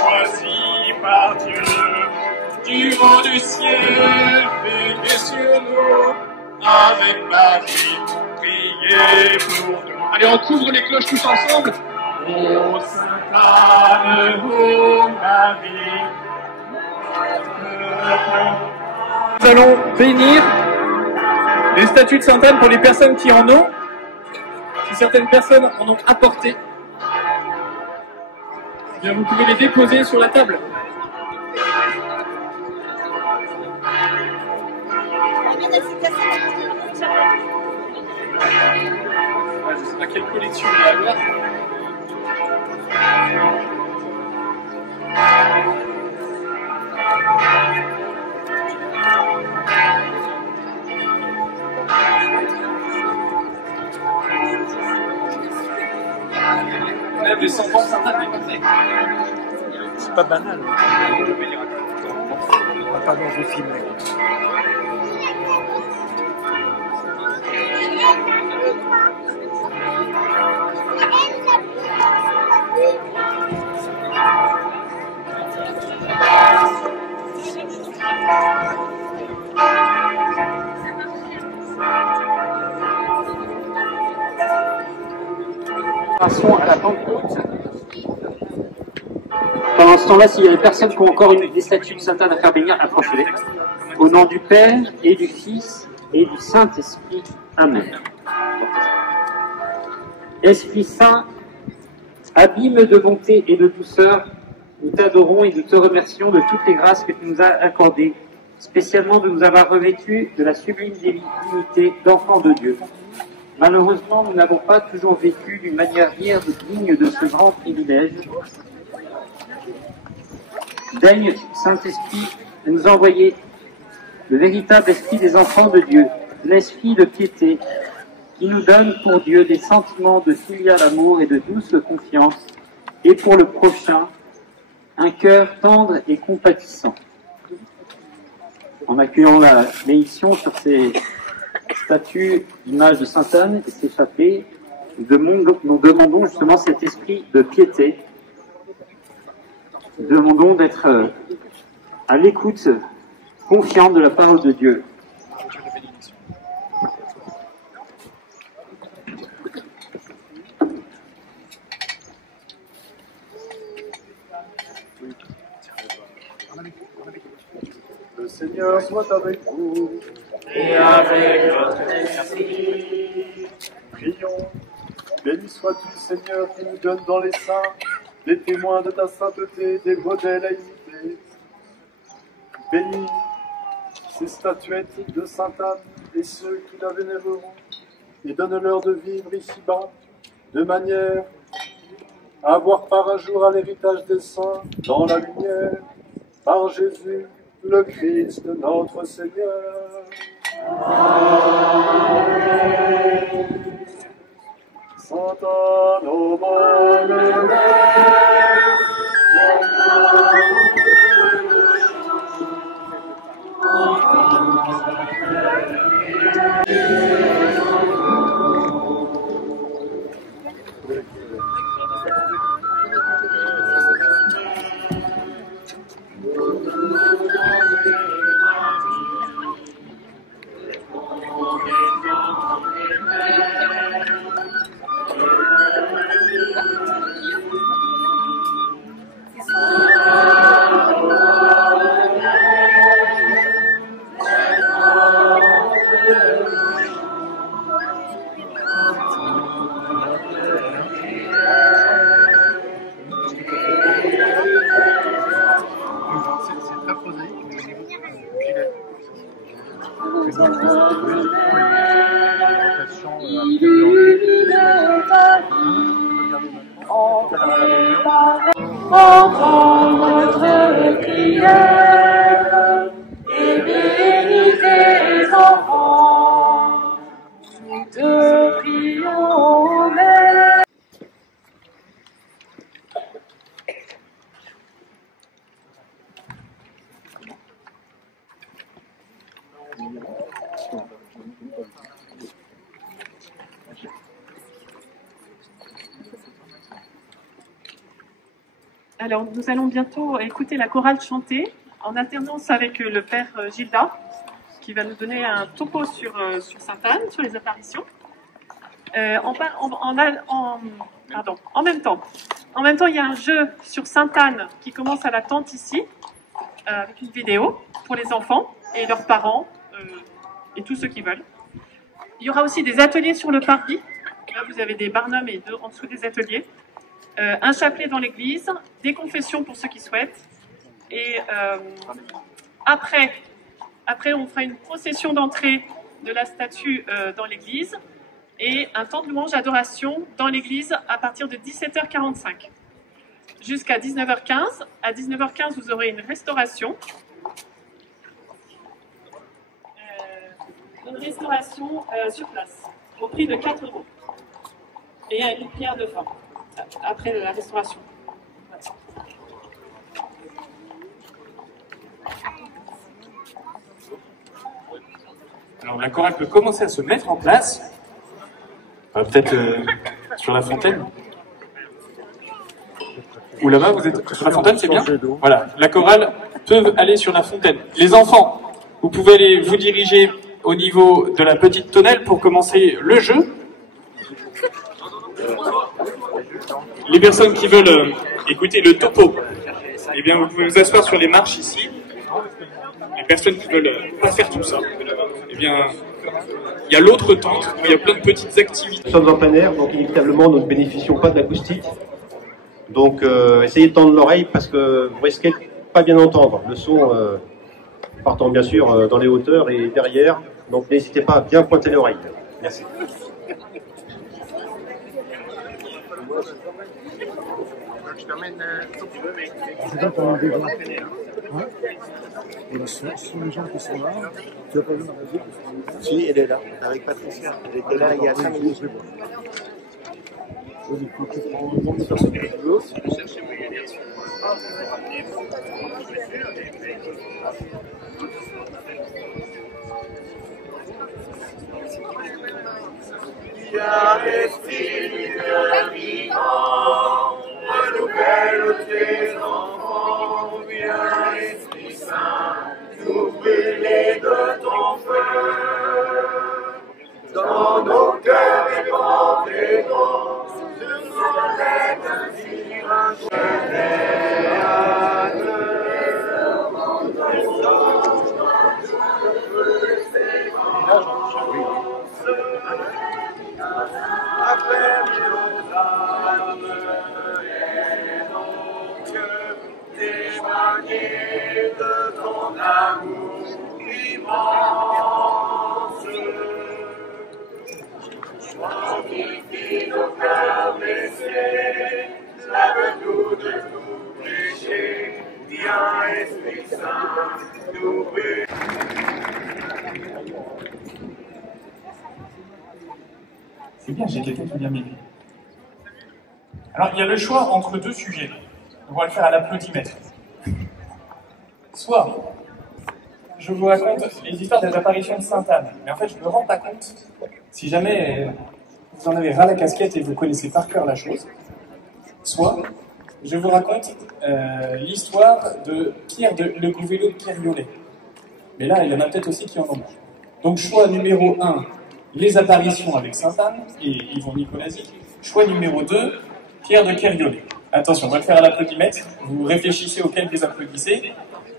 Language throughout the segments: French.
choisi par Dieu, du haut du ciel, veillez sur nous, avec Marie, priez pour nous. Allez, on couvre les cloches tous ensemble. Ô Sainte Anne, ô Marie, nous allons bénir les statues de Sainte Anne pour les personnes qui en ont. Si certaines personnes en ont apporté, eh bien vous pouvez les déposer sur la table. Je ne sais pas quelle collection il va y avoir. Même les 100 ans, certains n'est pas fait. C'est pas banal. Ah, pardon, je filme. Passons à la Pentecôte. Pendant ce temps-là, s'il y a des personnes qui ont encore des statues de Sainte Anne à faire bénir, approchez-les. Au nom du Père et du Fils et du Saint-Esprit. Amen. Esprit Saint, abîme de bonté et de douceur, nous t'adorons et nous te remercions de toutes les grâces que tu nous as accordées, spécialement de nous avoir revêtus de la sublime dignité d'enfants de Dieu. Malheureusement, nous n'avons pas toujours vécu d'une manière digne de ce grand privilège. Daigne, Saint-Esprit, de nous envoyer le véritable esprit des enfants de Dieu, l'esprit de piété, qui nous donne pour Dieu des sentiments de filial amour et de douce confiance, et pour le prochain, un cœur tendre et compatissant. En accueillant la bénédiction sur ces statues, l'image de Sainte Anne et ses chapeaux, nous demandons justement cet esprit de piété. Nous demandons d'être à l'écoute confiante de la parole de Dieu. Le Seigneur soit avec vous. Et avec votre esprit. Prions. Béni sois-tu, Seigneur, qui nous donne dans les saints des témoins de ta sainteté, des modèles à imiter. Bénis ces statuettes de Sainte Anne et ceux qui la vénéreront, et donne-leur de vivre ici-bas, de manière à avoir part un jour à l'héritage des saints dans la lumière, par Jésus, le Christ, notre Seigneur. Amen. Sainte Anne, ô bonne mère, entends notre prière et bénis tes enfants. Nous te prions, Mère. Alors, nous allons bientôt écouter la chorale chanter en alternance avec le père Gilda, qui va nous donner un topo sur Sainte-Anne, sur les apparitions. En même temps, il y a un jeu sur Sainte-Anne qui commence à la tente ici, avec une vidéo pour les enfants et leurs parents et tous ceux qui veulent. Il y aura aussi des ateliers sur le parvis. Là, vous avez des barnums et en dessous des ateliers. Un chapelet dans l'église, des confessions pour ceux qui souhaitent. Et après, on fera une procession d'entrée de la statue dans l'église et un temps de louange adoration dans l'église à partir de 17h45 jusqu'à 19h15. À 19h15, vous aurez une restauration. Sur place, au prix de 4 €. Et une prière de fin, après la restauration. Alors la chorale peut commencer à se mettre en place. Peut-être sur la fontaine. Ou là-bas, vous êtes sur la fontaine, c'est bien? Voilà, la chorale peut aller sur la fontaine. Les enfants, vous pouvez aller vous diriger au niveau de la petite tonnelle pour commencer le jeu. Les personnes qui veulent écouter le topo, eh bien vous pouvez vous asseoir sur les marches ici. Les personnes qui veulent pas faire tout ça, eh bien il y a l'autre tente où il y a plein de petites activités. Nous sommes en plein air, donc inévitablement nous ne bénéficions pas de l'acoustique. Donc essayez de tendre l'oreille parce que vous risquez de pas bien entendre. Le son partant bien sûr dans les hauteurs et derrière. Donc n'hésitez pas à bien pointer l'oreille. Merci. Je t'emmène les gens qui sont là, tu vas pas vu ma radio? Si, elle est là, avec Patricia. Elle était là il y a 5 minutes. Tu prends le nombre de personnes qui sont l'autre. Viens, Esprit de vivant, renouvelle tes enfants. Viens, Esprit Saint, nous brûler de ton feu. Dans nos cœurs répand tes dons, nous soulève ainsi un affermi nos âmes et nos cœurs, témoigner de ton amour immense. Fortifie nos cœurs blessés, lave-nous de tous péchés. Viens, Esprit Saint, nous bénis. C'est bien, j'ai quelqu'un qui vient m'aider. Alors, il y a le choix entre deux sujets. On va le faire à l'applaudimètre. Soit, je vous raconte les histoires des apparitions de Sainte-Anne, mais en fait, je ne me rends pas compte si jamais vous en avez ras la casquette et vous connaissez par cœur la chose. Soit, je vous raconte l'histoire de Pierre de Le Gouvelot de Kergolais. Mais là, il y en a peut-être aussi qui en ont marre. Donc, choix numéro 1, les apparitions avec Sainte-Anne et Yvon Nicolazic. Choix numéro 2, Pierre de Kergolais. Attention, on va le faire à l'applaudimètre. Vous réfléchissez auquel vous applaudissez.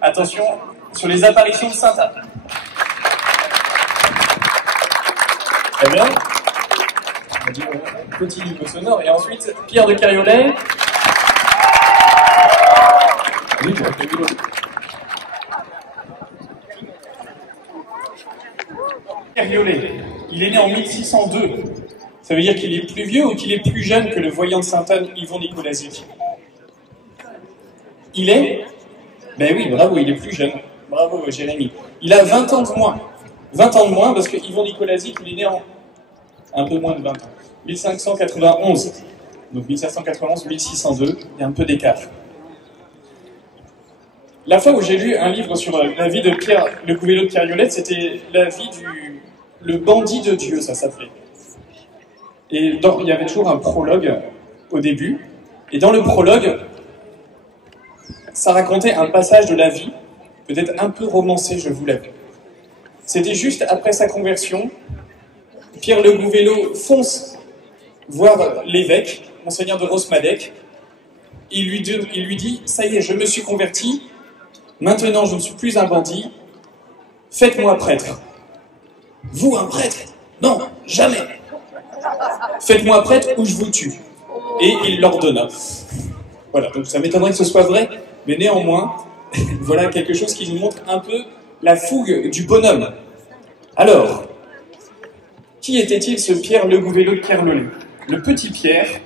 Attention, sur les apparitions de Sainte-Anne. Très bien. On va dire un petit niveau sonore. Et ensuite, Pierre de Kergolais. Oui, Kergolais, il est né en 1602. Ça veut dire qu'il est plus vieux ou qu'il est plus jeune que le voyant de Sainte-Anne, Yvon Nicolazic? Il est? Ben oui, bravo, il est plus jeune. Bravo, Jérémy. Il a 20 ans de moins. 20 ans de moins parce que Yvon Nicolazic, il est né en un peu moins de 20 ans. 1591. Donc 1591, 1602, il y a un peu d'écart. La fois où j'ai lu un livre sur la vie de Pierre Le Gouvelot de Kergolais, c'était la vie le bandit de Dieu, ça s'appelait. Et il y avait toujours un prologue au début. Et dans le prologue, ça racontait un passage de la vie, peut-être un peu romancé, je vous l'avoue. C'était juste après sa conversion, Pierre Le Gouvello fonce voir l'évêque, monseigneur de Rosmadec. Il lui dit « Ça y est, je me suis converti, maintenant je ne suis plus un bandit, faites-moi prêtre. » « Vous, un prêtre? Non, jamais. Faites-moi prêtre ou je vous tue. » Et il l'ordonna. Voilà, donc ça m'étonnerait que ce soit vrai, mais néanmoins, voilà quelque chose qui nous montre un peu la fougue du bonhomme. Alors, qui était-il ce Pierre Le Gouvello de Kerlolay? Le petit Pierre